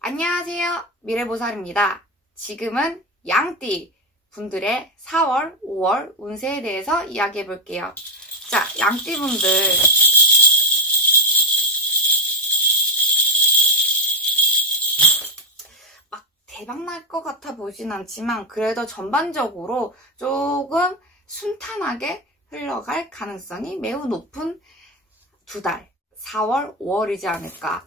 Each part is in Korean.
안녕하세요. 미래보살입니다. 지금은 양띠 분들의 4월, 5월 운세에 대해서 이야기해 볼게요. 자, 양띠 분들. 막 대박 날 것 같아 보이진 않지만 그래도 전반적으로 조금 순탄하게 흘러갈 가능성이 매우 높은 두 달, 4월, 5월이지 않을까.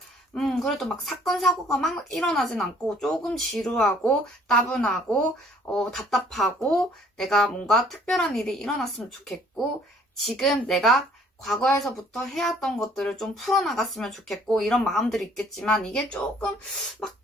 그래도 막 사건, 사고가 막 일어나진 않고 조금 지루하고 따분하고 답답하고 내가 뭔가 특별한 일이 일어났으면 좋겠고 지금 내가 과거에서부터 해왔던 것들을 좀 풀어나갔으면 좋겠고 이런 마음들이 있겠지만 이게 조금 막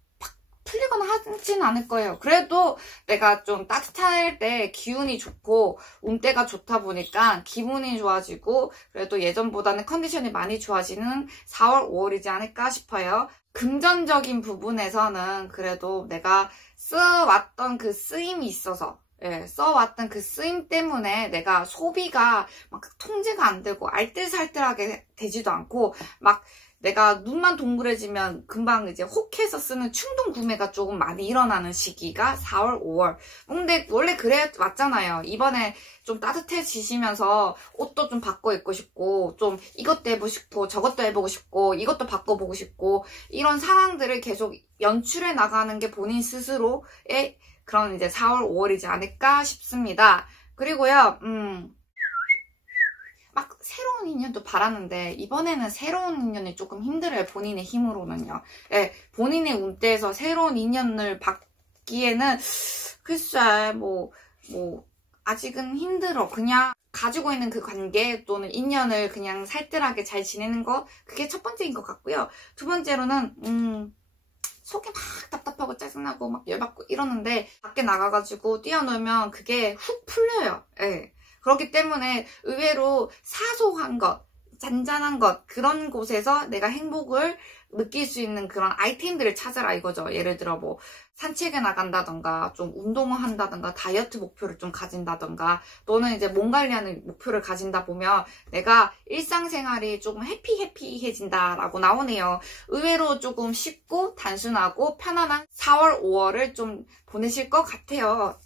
풀리거나 하진 않을 거예요. 그래도 내가 좀 따뜻할 때 기운이 좋고 운때가 좋다 보니까 기분이 좋아지고 그래도 예전보다는 컨디션이 많이 좋아지는 4월, 5월이지 않을까 싶어요. 금전적인 부분에서는 그래도 내가 써왔던 그 쓰임이 있어서 써왔던 그 쓰임 때문에 내가 소비가 막 통제가 안 되고 알뜰살뜰하게 되지도 않고 막 내가 눈만 동그래지면 금방 이제 혹해서 쓰는 충동 구매가 조금 많이 일어나는 시기가 4월, 5월. 근데 원래 그래 왔잖아요. 이번에 좀 따뜻해지시면서 옷도 좀 바꿔 입고 싶고 좀 이것도 해보고 싶고 저것도 해보고 싶고 이것도 바꿔보고 싶고 이런 상황들을 계속 연출해 나가는 게 본인 스스로의 그런 이제 4월, 5월이지 않을까 싶습니다. 그리고요, 막 새로운 인연도 바라는데 이번에는 새로운 인연이 조금 힘들어요. 본인의 힘으로는요. 본인의 운때에서 새로운 인연을 받기에는 글쎄 뭐 아직은 힘들어. 그냥 가지고 있는 그 관계 또는 인연을 그냥 살뜰하게 잘 지내는 거 그게 첫 번째인 것 같고요. 두 번째로는 속이 막 답답하고 짜증나고 막 열받고 이러는데 밖에 나가가지고 뛰어놀면 그게 훅 풀려요. 그렇기 때문에 의외로 사소한 것, 잔잔한 것 그런 곳에서 내가 행복을 느낄 수 있는 그런 아이템들을 찾아라 이거죠. 예를 들어 뭐 산책에 나간다던가 좀 운동을 한다던가 다이어트 목표를 좀 가진다던가 또는 이제 몸 관리하는 목표를 가진다 보면 내가 일상생활이 조금 해피해진다라고 나오네요. 의외로 조금 쉽고 단순하고 편안한 4월, 5월을 좀 보내실 것 같아요.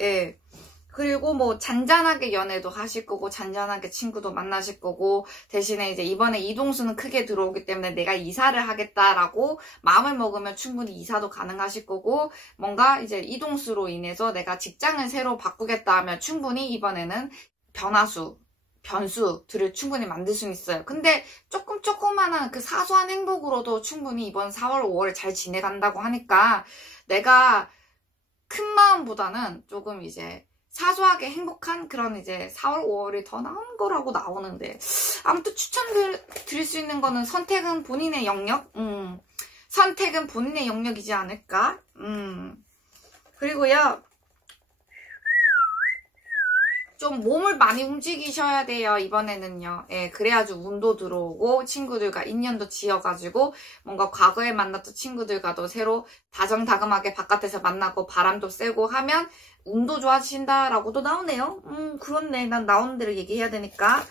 그리고 뭐 잔잔하게 연애도 하실 거고 잔잔하게 친구도 만나실 거고 대신에 이제 이번에 이동수는 크게 들어오기 때문에 내가 이사를 하겠다라고 마음을 먹으면 충분히 이사도 가능하실 거고 뭔가 이제 이동수로 인해서 내가 직장을 새로 바꾸겠다 하면 충분히 이번에는 변수들을 충분히 만들 수 있어요. 근데 조그마한 그 사소한 행복으로도 충분히 이번 4월, 5월을 잘 지내간다고 하니까 내가 큰 마음보다는 조금 이제 사소하게 행복한 그런 이제 4월, 5월이 더 나은 거라고 나오는데 아무튼 추천드릴 수 있는 거는 선택은 본인의 영역? 선택은 본인의 영역이지 않을까? 그리고요 좀 몸을 많이 움직이셔야 돼요. 이번에는요. 그래야지 운도 들어오고 친구들과 인연도 지어가지고 뭔가 과거에 만났던 친구들과도 새로 다정다감하게 바깥에서 만나고 바람도 쐬고 하면 운도 좋아지신다라고도 나오네요. 그렇네. 난 나오는 대로 얘기해야 되니까.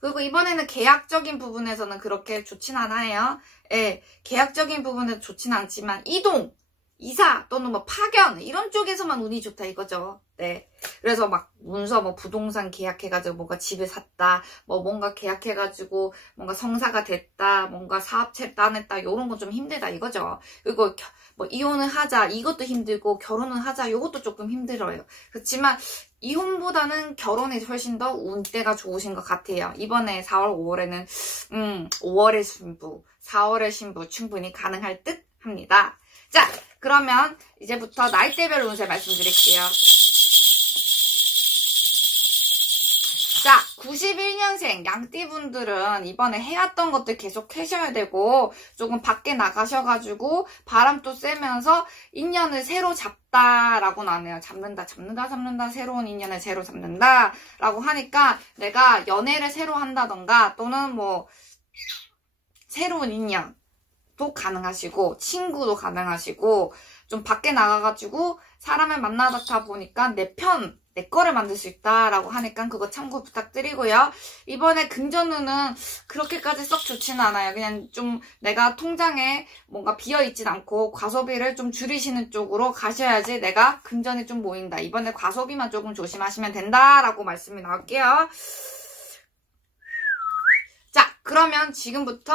그리고 이번에는 계약적인 부분에서는 그렇게 좋진 않아요. 계약적인 부분은 좋진 않지만 이동, 이사 또는 뭐 파견 이런 쪽에서만 운이 좋다 이거죠. 그래서 막 문서 뭐 부동산 계약해가지고 뭔가 집을 샀다, 뭐 뭔가 계약해가지고 뭔가 성사가 됐다, 뭔가 사업체 따냈다 이런 건 좀 힘들다 이거죠. 그리고 뭐 이혼을 하자 이것도 힘들고 결혼을 하자 이것도 조금 힘들어요. 그렇지만 이혼보다는 결혼이 훨씬 더 운때가 좋으신 것 같아요. 이번에 4월, 5월에는 5월의 신부, 4월의 신부 충분히 가능할 듯 합니다. 자, 그러면 이제부터 나이대별 운세 말씀드릴게요. 자, 91년생 양띠분들은 이번에 해왔던 것들 계속 하셔야 되고 조금 밖에 나가셔가지고 바람도 쐬면서 인연을 새로 잡다라고 나네요. 잡는다 새로운 인연을 새로 잡는다 라고 하니까 내가 연애를 새로 한다던가 또는 뭐 새로운 인연도 가능하시고 친구도 가능하시고 좀 밖에 나가가지고 사람을 만나다 보니까 내 내 거를 만들 수 있다라고 하니까 그거 참고 부탁드리고요. 이번에 금전운은 그렇게까지 썩 좋지는 않아요. 그냥 좀 내가 통장에 뭔가 비어있진 않고 과소비를 좀 줄이시는 쪽으로 가셔야지 내가 금전이 좀 모인다. 이번에 과소비만 조금 조심하시면 된다라고 말씀이 나올게요. 자, 그러면 지금부터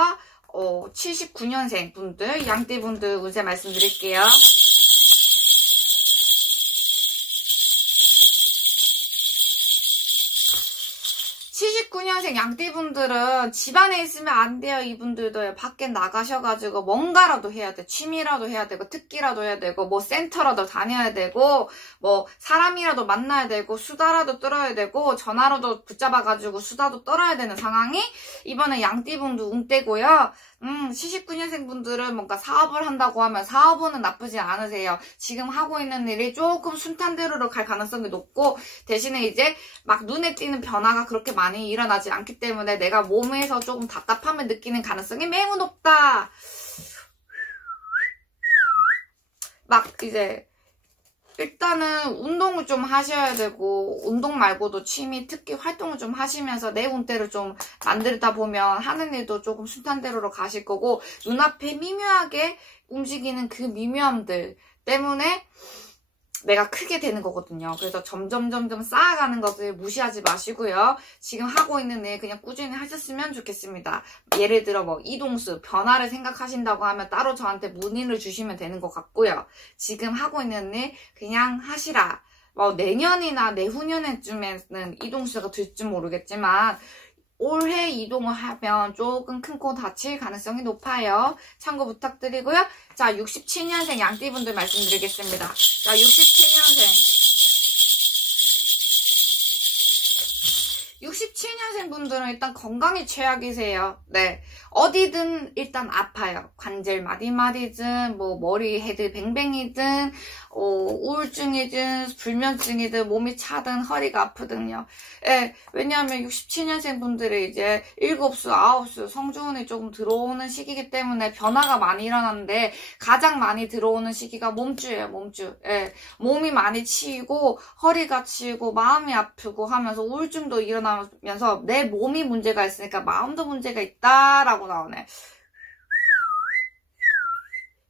79년생 분들, 양띠 분들 운세 말씀드릴게요. 79년생 양띠분들은 집안에 있으면 안 돼요. 이분들도 밖에 나가셔가지고 뭔가라도 해야 돼. 취미라도 해야 되고 특기라도 해야 되고 뭐 센터라도 다녀야 되고 뭐 사람이라도 만나야 되고 수다라도 떨어야 되고 전화로도 붙잡아가지고 수다도 떨어야 되는 상황이 이번에 양띠분도 운때고요. 79년생 분들은 뭔가 사업을 한다고 하면 사업은 나쁘지 않으세요. 지금 하고 있는 일이 조금 순탄대로로 갈 가능성이 높고 대신에 이제 막 눈에 띄는 변화가 그렇게 많이 일어나지 않기 때문에 내가 몸에서 조금 답답함을 느끼는 가능성이 매우 높다. 막 이제 일단은 운동을 좀 하셔야 되고 운동 말고도 취미, 특기 활동을 좀 하시면서 내 운대를 좀 만들다 보면 하는 일도 조금 순탄대로로 가실 거고 눈앞에 미묘하게 움직이는 그 미묘함들 때문에 내가 크게 되는 거거든요. 그래서 점점 쌓아가는 것을 무시하지 마시고요. 지금 하고 있는 일 그냥 꾸준히 하셨으면 좋겠습니다. 예를 들어 뭐 이동수, 변화를 생각하신다고 하면 따로 저한테 문의를 주시면 되는 것 같고요. 지금 하고 있는 일 그냥 하시라. 뭐 내년이나 내후년쯤에는 이동수가 될지 모르겠지만 올해 이동을 하면 조금 큰 코 다칠 가능성이 높아요. 참고 부탁드리고요. 자, 67년생 양띠분들 말씀드리겠습니다. 자, 67년생 분들은 일단 건강이 최악이세요. 네. 어디든 일단 아파요. 관절 마디마디든, 뭐, 머리 헤드 뱅뱅이든, 우울증이든, 불면증이든, 몸이 차든, 허리가 아프든요. 예, 왜냐하면 67년생 분들이 이제 7수, 9수 성주운이 조금 들어오는 시기이기 때문에 변화가 많이 일어나는데, 가장 많이 들어오는 시기가 몸주예요, 몸주. 예, 몸이 많이 치이고, 허리가 치이고, 마음이 아프고 하면서 우울증도 일어나면서 내 몸이 문제가 있으니까 마음도 문제가 있다라고 나오네.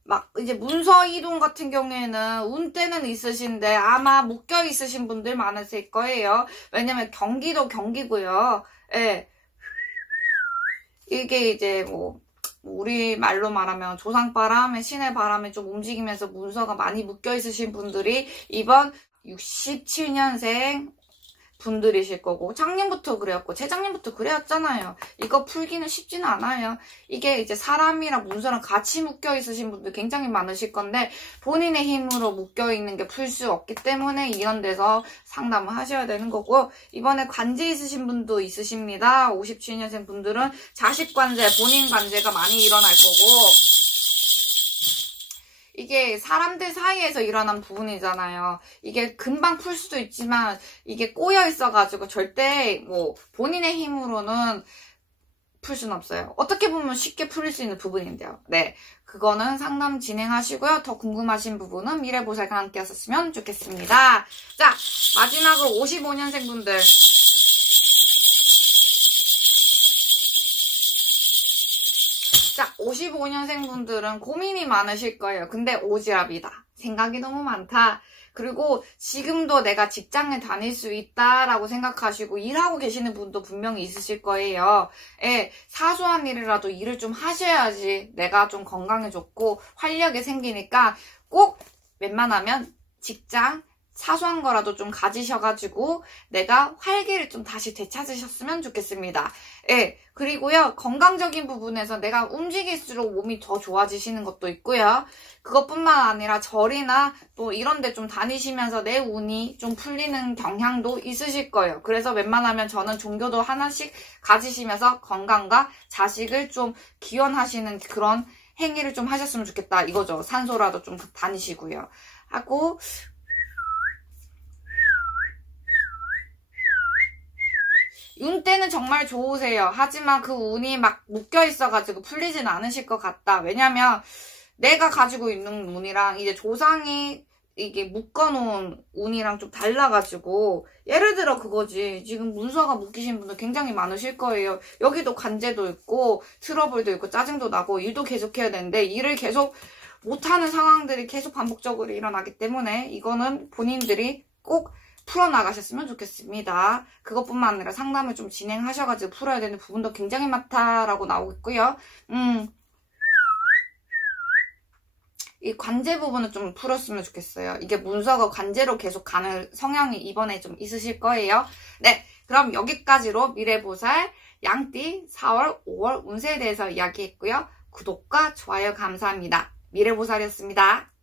막 이제 문서 이동 같은 경우에는 운때는 있으신데 아마 묶여 있으신 분들 많으실 거예요. 왜냐면 경기도 경기고요. 예. 이게 이제 뭐 우리 말로 말하면 조상바람, 신의 바람에 좀 움직이면서 문서가 많이 묶여 있으신 분들이 이번 67년생 분들이실 거고 작년부터 그랬고 재작년부터 그랬잖아요. 이거 풀기는 쉽지는 않아요. 이게 이제 사람이랑 문서랑 같이 묶여 있으신 분들 굉장히 많으실 건데 본인의 힘으로 묶여 있는 게 풀 수 없기 때문에 이런 데서 상담을 하셔야 되는 거고 이번에 관제 있으신 분도 있으십니다. 57년생 분들은 자식 관제, 본인 관제가 많이 일어날 거고 이게 사람들 사이에서 일어난 부분이잖아요. 이게 금방 풀 수도 있지만 이게 꼬여 있어가지고 절대 뭐 본인의 힘으로는 풀 수는 없어요. 어떻게 보면 쉽게 풀릴 수 있는 부분인데요. 네, 그거는 상담 진행하시고요. 더 궁금하신 부분은 미래보살과 함께 하셨으면 좋겠습니다. 자, 마지막으로 55년생 분들. 자, 55년생 분들은 고민이 많으실 거예요. 근데 오지랖이다. 생각이 너무 많다. 그리고 지금도 내가 직장에 다닐 수 있다라고 생각하시고 일하고 계시는 분도 분명히 있으실 거예요. 예, 사소한 일이라도 일을 좀 하셔야지 내가 좀 건강에 좋고 활력이 생기니까 꼭 웬만하면 직장, 사소한 거라도 좀 가지셔가지고 내가 활기를 좀 다시 되찾으셨으면 좋겠습니다. 예, 그리고요 건강적인 부분에서 내가 움직일수록 몸이 더 좋아지시는 것도 있고요. 그것뿐만 아니라 절이나 또 이런 데 좀 다니시면서 내 운이 좀 풀리는 경향도 있으실 거예요. 그래서 웬만하면 저는 종교도 하나씩 가지시면서 건강과 자식을 좀 기원하시는 그런 행위를 좀 하셨으면 좋겠다 이거죠. 산소라도 좀 다니시고요. 하고 운때는 정말 좋으세요. 하지만 그 운이 막 묶여있어가지고 풀리진 않으실 것 같다. 왜냐면 내가 가지고 있는 운이랑 이제 조상이 이게 묶어놓은 운이랑 좀 달라가지고 예를 들어 그거지. 지금 문서가 묶이신 분들 굉장히 많으실 거예요. 여기도 관제도 있고 트러블도 있고 짜증도 나고 일도 계속해야 되는데 일을 계속 못하는 상황들이 계속 반복적으로 일어나기 때문에 이거는 본인들이 꼭 풀어나가셨으면 좋겠습니다. 그것뿐만 아니라 상담을 좀 진행하셔가지고 풀어야 되는 부분도 굉장히 많다라고 나오고 있고요. 이 관제 부분은 좀 풀었으면 좋겠어요. 이게 문서가 관제로 계속 가는 성향이 이번에 좀 있으실 거예요. 네, 그럼 여기까지로 미래보살 양띠 4월, 5월 운세에 대해서 이야기했고요. 구독과 좋아요 감사합니다. 미래보살이었습니다.